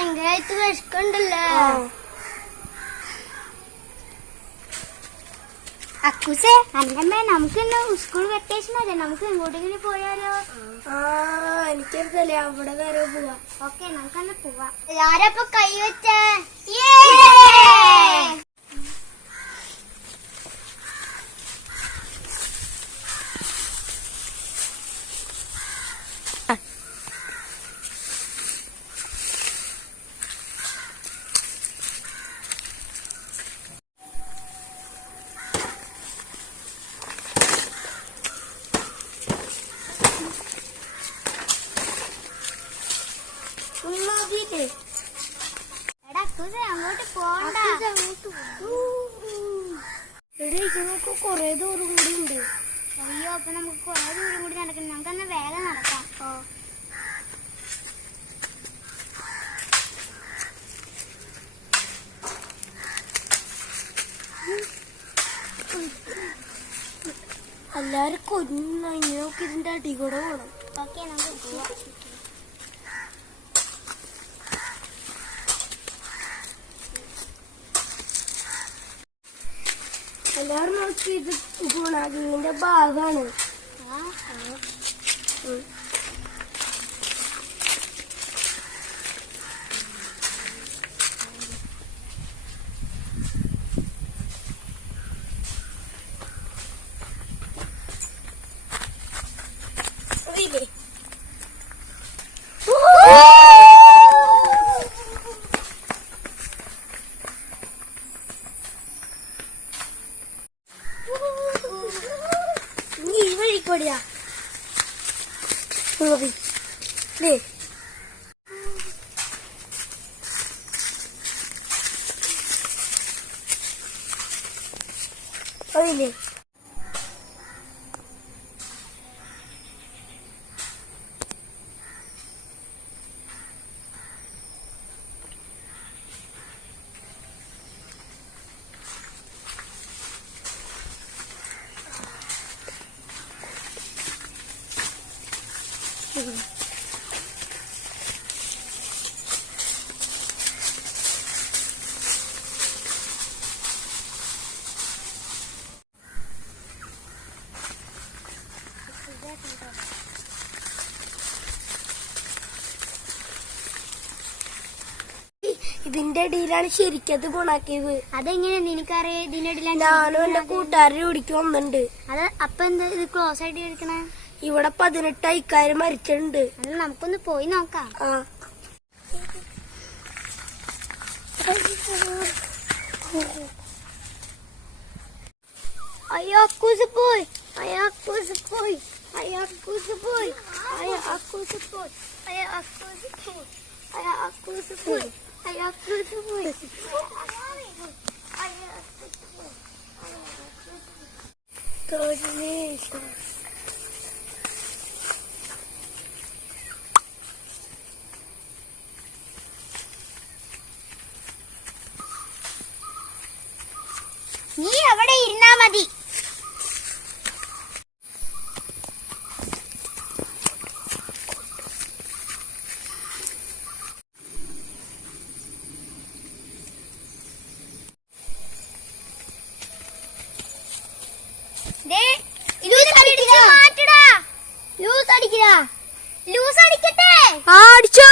ഭയങ്കരമായിട്ട് വിശക്കുണ്ടല്ലേ. അക്കൂസേ അല്ലമ്മേ, നമുക്കിന്ന് school vacation അല്ലേ, നമുക്ക് എങ്ങോട്ടെങ്കിലും പോയാലോ? എനിക്കറിയില്ല, അവിടെ വരെ പോവാ. ഓക്കെ, നമുക്കന്ന് പോവാ. ആരപ്പോ കൈ വെച്ചേ? എടാ അക്കൂസേ, അങ്ങോട്ട് പോണ്ട. ഇതിനൊക്കെ കൊറേ ദൂരം കൂടി ഉണ്ട്. അയ്യോ, അപ്പൊ നമുക്ക് കൊറേ ദൂരം കൂടി നടക്കണം. നമുക്കന്ന് വേഗം നടക്കാം. എല്ലാരും കൊഞ്ഞൊക്കെ ഇതിന്റെ അടി കൂടെ പോണം. ഓക്കെ, നമുക്ക് പോവാം. എല്ലാവരും നോക്കി, ഇത് ഗുണാഗിന്റെ ഭാഗമാണ്. ഈ വഴിക്കോടിയാ അതില്ലേ? ഇതിന്റെ ഇടയിലാണ് ശരിക്കത് ഗുണാക്കിയത്. അതെങ്ങനെ നിനക്കറിയാം? ഇതിന്റെ ഇടയിലാണ്. ഞാനും എന്റെ കൂട്ടുകാരുടെ ഓടിക്ക് വന്നിട്ടുണ്ട്. അത് അപ്പൊ എന്താ ഇത് ക്ലോസ് ആയിട്ട് ഇരിക്കണേ? ഇവിടെ 18 ആൾക്കാര് മരിച്ചിട്ടുണ്ട്. അത് നമുക്കൊന്ന് പോയി നോക്കാം. അയ്യോ അക്കൂസ് പോയി, അയ്യോ അക്കൂസ് പോയി, അയ്യോ അക്കൂസ് പോയി, അയ്യോ അക്കൂസ് പോയി, അയ്യോ അക്കൂസ് പോയി, അയ്യോ അക്കൂസ് പോയി, അയ്യോ അക്കൂസ് പോയി. നീ അവിടെ ഇരുന്നാ മതി. ലൂസ് അടിക്കട്ടെ. അടിച്ചോ?